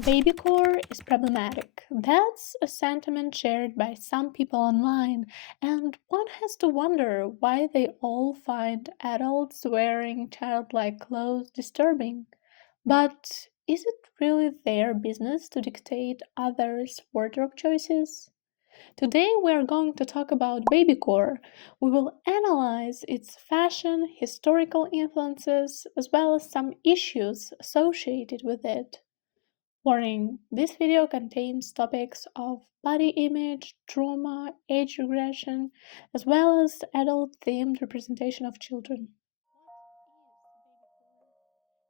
BabyCore is problematic. That's a sentiment shared by some people online, and one has to wonder why they all find adults wearing childlike clothes disturbing. But is it really their business to dictate others' wardrobe choices? Today we are going to talk about BabyCore. We will analyze its fashion, historical influences, as well as some issues associated with it. Warning: this video contains topics of body image, trauma, age regression, as well as adult themed representation of children.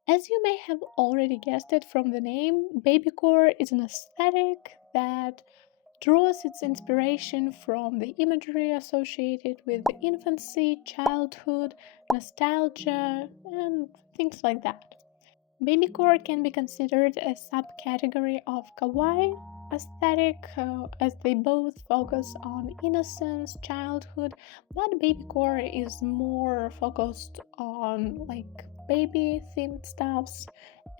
As you may have already guessed it from the name, babycore is an aesthetic that draws its inspiration from the imagery associated with infancy, childhood, nostalgia, and things like that. Babycore can be considered a subcategory of kawaii aesthetic, as they both focus on innocence, childhood, but babycore is more focused on like baby themed stuffs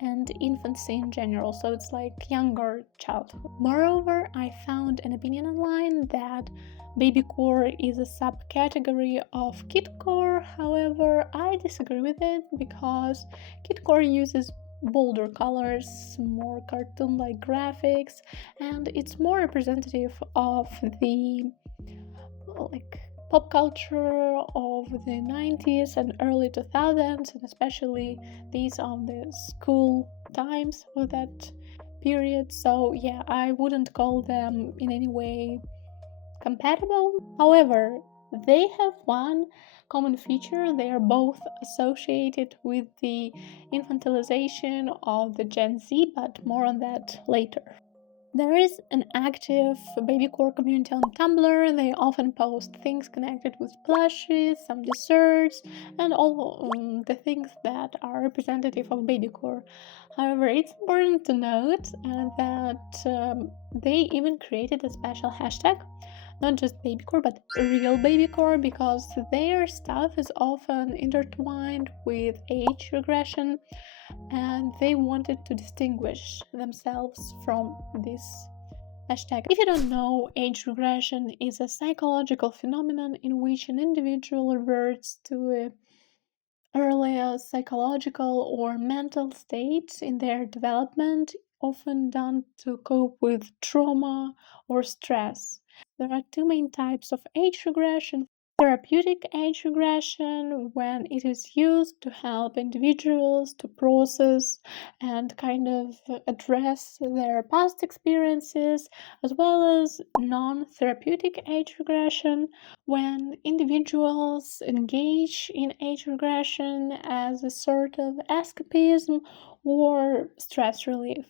and infancy in general, so it's like younger childhood. Moreover, I found an opinion online that babycore is a subcategory of kidcore. However, I disagree with it because kidcore uses bolder colors, more cartoon-like graphics, and it's more representative of the like pop culture of the 90s and early 2000s, and especially these are the school times for that period. So yeah, I wouldn't call them in any way compatible. However, they have one common feature: they are both associated with the infantilization of the Gen Z, but more on that later. There is an active babycore community on Tumblr. They often post things connected with plushies, some desserts, and all the things that are representative of babycore. However, it's important to note that they even created a special hashtag, not just babycore but real babycore, because their stuff is often intertwined with age regression, and they wanted to distinguish themselves from this hashtag. If you don't know, age regression is a psychological phenomenon in which an individual reverts to a earlier psychological or mental states in their development, often done to cope with trauma or stress. There are two main types of age regression: therapeutic age regression, when it is used to help individuals to process and kind of address their past experiences, as well as non therapeutic age regression, when individuals engage in age regression as a sort of escapism or stress relief.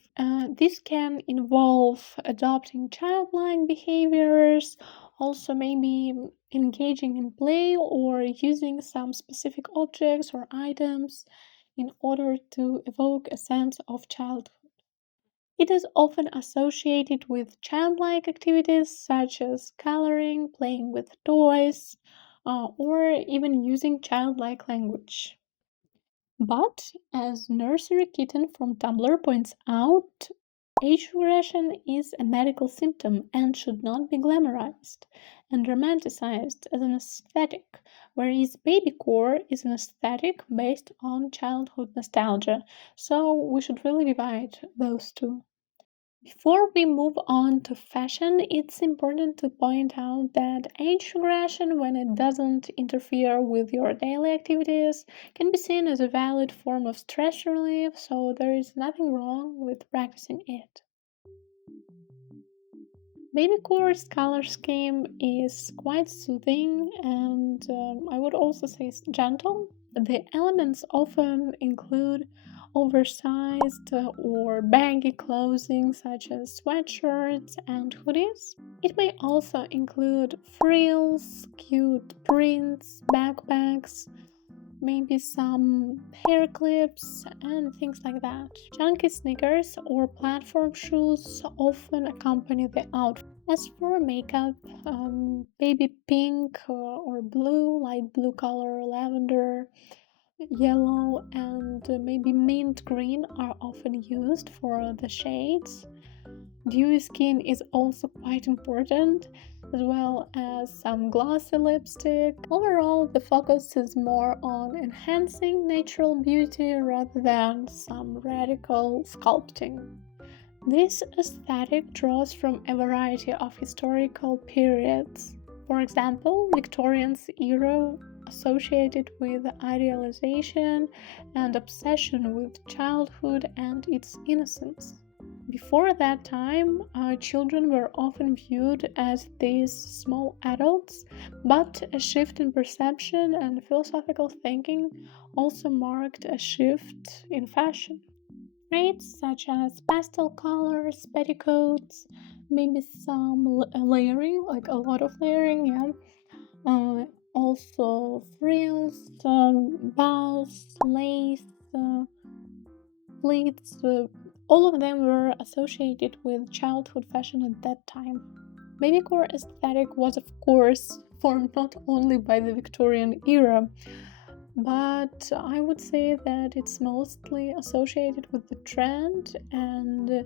This can involve adopting childlike behaviors, also maybe engaging in play or using some specific objects or items in order to evoke a sense of childhood. It is often associated with childlike activities such as coloring, playing with toys, or even using childlike language. But, as Nursery Kitten from Tumblr points out, age regression is a medical symptom and should not be glamorized and romanticized as an aesthetic, whereas babycore is an aesthetic based on childhood nostalgia. So we should really divide those two. Before we move on to fashion, it's important to point out that age regression, when it doesn't interfere with your daily activities, can be seen as a valid form of stress relief, so there is nothing wrong with practicing it. Babycore's color scheme is quite soothing and I would also say gentle. The elements often include oversized or baggy clothing such as sweatshirts and hoodies. It may also include frills, cute prints, backpacks, maybe some hair clips and things like that. Chunky sneakers or platform shoes often accompany the outfit. As for makeup, baby pink or blue, light blue color, lavender, Yellow and maybe mint green are often used for the shades. Dewy skin is also quite important, as well as some glossy lipstick. Overall, the focus is more on enhancing natural beauty rather than some radical sculpting. This aesthetic draws from a variety of historical periods. For example, Victorian's era associated with idealization and obsession with childhood and its innocence. Before that time, children were often viewed as these small adults, but a shift in perception and philosophical thinking also marked a shift in fashion. Traits such as pastel colors, petticoats, maybe some layering, like a lot of layering, yeah. Uh, Also frills, bows, lace, pleats, all of them were associated with childhood fashion at that time. Babycore aesthetic was, of course, formed not only by the Victorian era, but I would say that it's mostly associated with the trend, and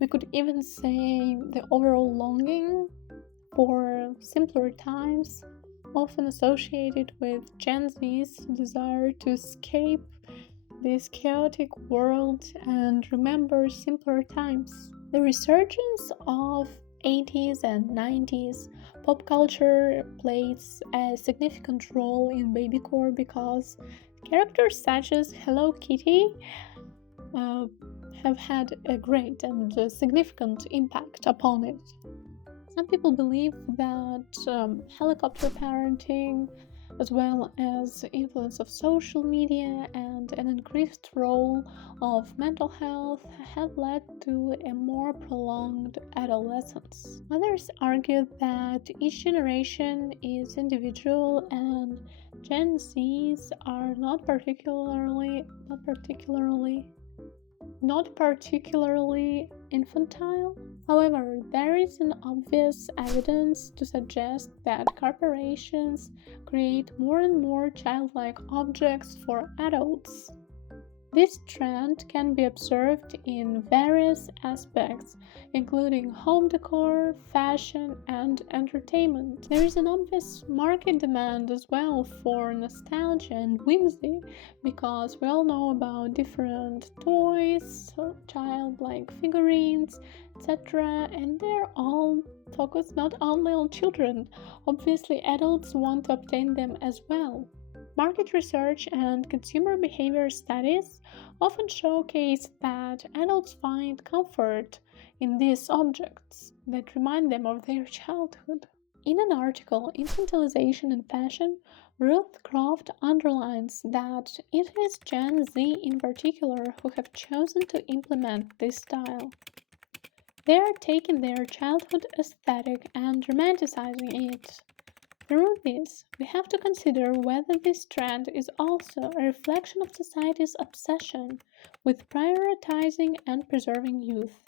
we could even say the overall longing for simpler times, often associated with Gen Z's desire to escape this chaotic world and remember simpler times. The resurgence of 80s and 90s pop culture plays a significant role in Babycore because characters such as Hello Kitty uh, have had a great and significant impact upon it. Some people believe that helicopter parenting, as well as the influence of social media and an increased role of mental health, have led to a more prolonged adolescence. Others argue that each generation is individual and Gen Zs are not particularly infantile. However, there is an obvious evidence to suggest that corporations create more and more childlike objects for adults. This trend can be observed in various aspects, including home decor, fashion, and entertainment. There is an obvious market demand as well for nostalgia and whimsy because we all know about different toys, childlike figurines, etc., and they're all focused not only on children. Obviously, adults want to obtain them as well. Market research and consumer behavior studies often showcase that adults find comfort in these objects that remind them of their childhood. In an article, Infantilization and Fashion, Ruth Croft underlines that it is Gen Z in particular who have chosen to implement this style. They are taking their childhood aesthetic and romanticizing it. Through this, we have to consider whether this trend is also a reflection of society's obsession with prioritizing and preserving youth.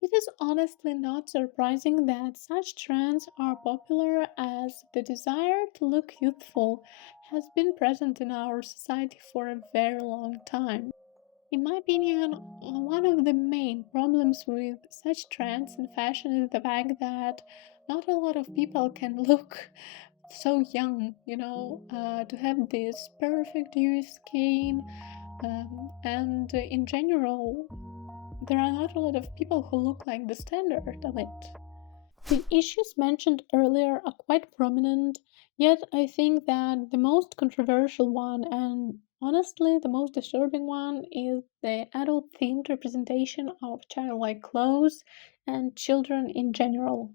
It is honestly not surprising that such trends are popular as the desire to look youthful has been present in our society for a very long time. In my opinion, one of the main problems with such trends in fashion is the fact that not a lot of people can look so young, to have this perfect dewy skin, and in general, there are not a lot of people who look like the standard of it. The issues mentioned earlier are quite prominent, yet I think that the most controversial one and honestly the most disturbing one is the adult themed representation of childlike clothes and children in general.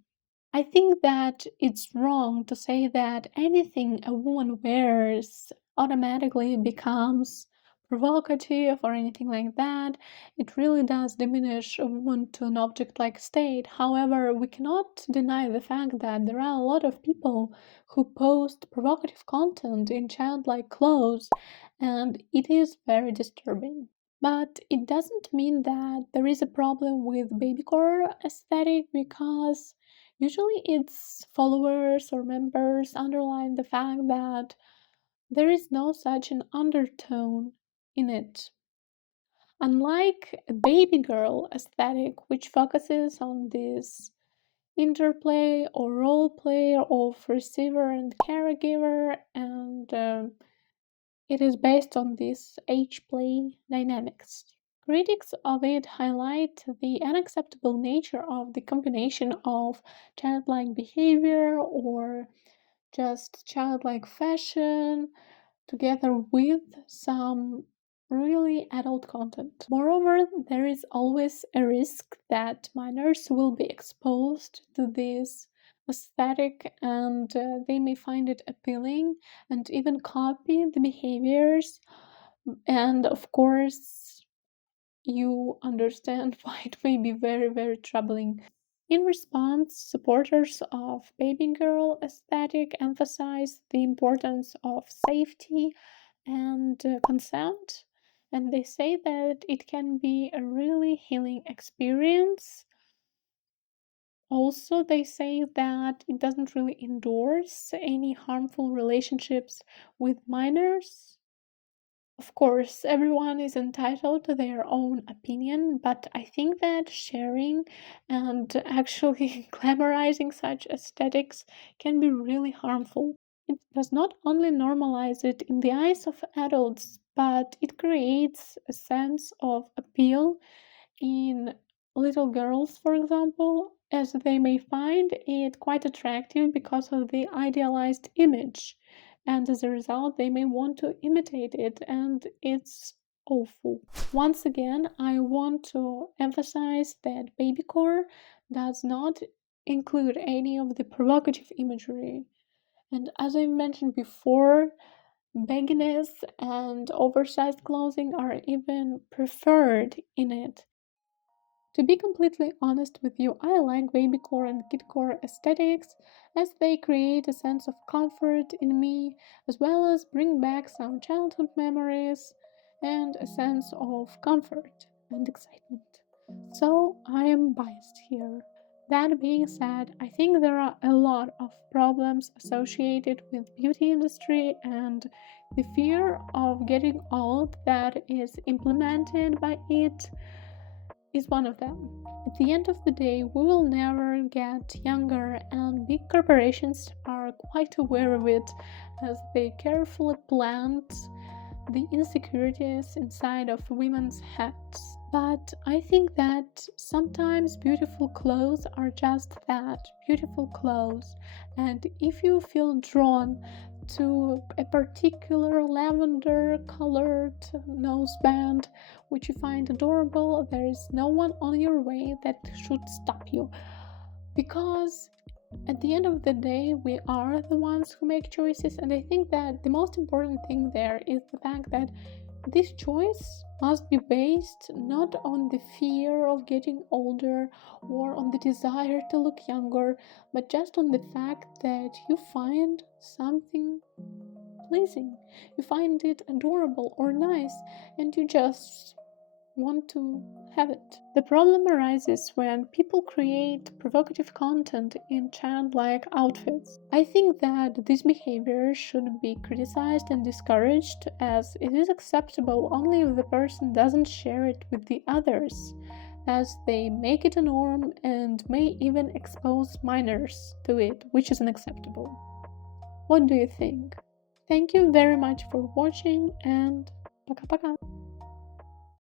I think that it's wrong to say that anything a woman wears automatically becomes provocative or anything like that. It really does diminish a woman to an object like state. However, we cannot deny the fact that there are a lot of people who post provocative content in childlike clothes, and it is very disturbing. But it doesn't mean that there is a problem with babycore aesthetic because usually its followers or members underline the fact that There is no such an undertone in it. Unlike a baby girl aesthetic, which focuses on this interplay or role play of receiver and caregiver, and it is based on this age play dynamics. Critics of it highlight the unacceptable nature of the combination of childlike behavior or just childlike fashion together with some really adult content. Moreover, there is always a risk that minors will be exposed to this aesthetic and they may find it appealing and even copy the behaviors. And of course, you understand why it may be very, very troubling. In response, supporters of baby girl aesthetic emphasize the importance of safety and consent, and they say that it can be a really healing experience. Also, they say that it doesn't really endorse any harmful relationships with minors. Of course, everyone is entitled to their own opinion, but I think that sharing and actually glamorizing such aesthetics can be really harmful. It does not only normalize it in the eyes of adults, but it creates a sense of appeal in little girls, for example, as they may find it quite attractive because of the idealized image. And as a result, they may want to imitate it, and it's awful. Once again, I want to emphasize that BabyCore does not include any of the provocative imagery. And as I mentioned before, bagginess and oversized clothing are even preferred in it. To be completely honest with you, I like babycore and kidcore aesthetics as they create a sense of comfort in me as well as bring back some childhood memories and a sense of comfort and excitement. So I am biased here. That being said, I think there are a lot of problems associated with beauty industry and the fear of getting old that is implemented by it is one of them. At the end of the day, we will never get younger, and big corporations are quite aware of it as they carefully plant the insecurities inside of women's heads. But I think that sometimes beautiful clothes are just that, beautiful clothes. And if you feel drawn to a particular lavender colored noseband which you find adorable, there is no one on your way that should stop you. Because at the end of the day, we are the ones who make choices, and I think that the most important thing there is the fact that this choice must be based not on the fear of getting older or on the desire to look younger, but just on the fact that you find something pleasing, you find it adorable or nice, and you just want to have it. The problem arises when people create provocative content in childlike outfits. I think that this behavior should be criticized and discouraged as it is acceptable only if the person doesn't share it with the others, as they make it a norm and may even expose minors to it, which is unacceptable. What do you think? Thank you very much for watching and пока-пока!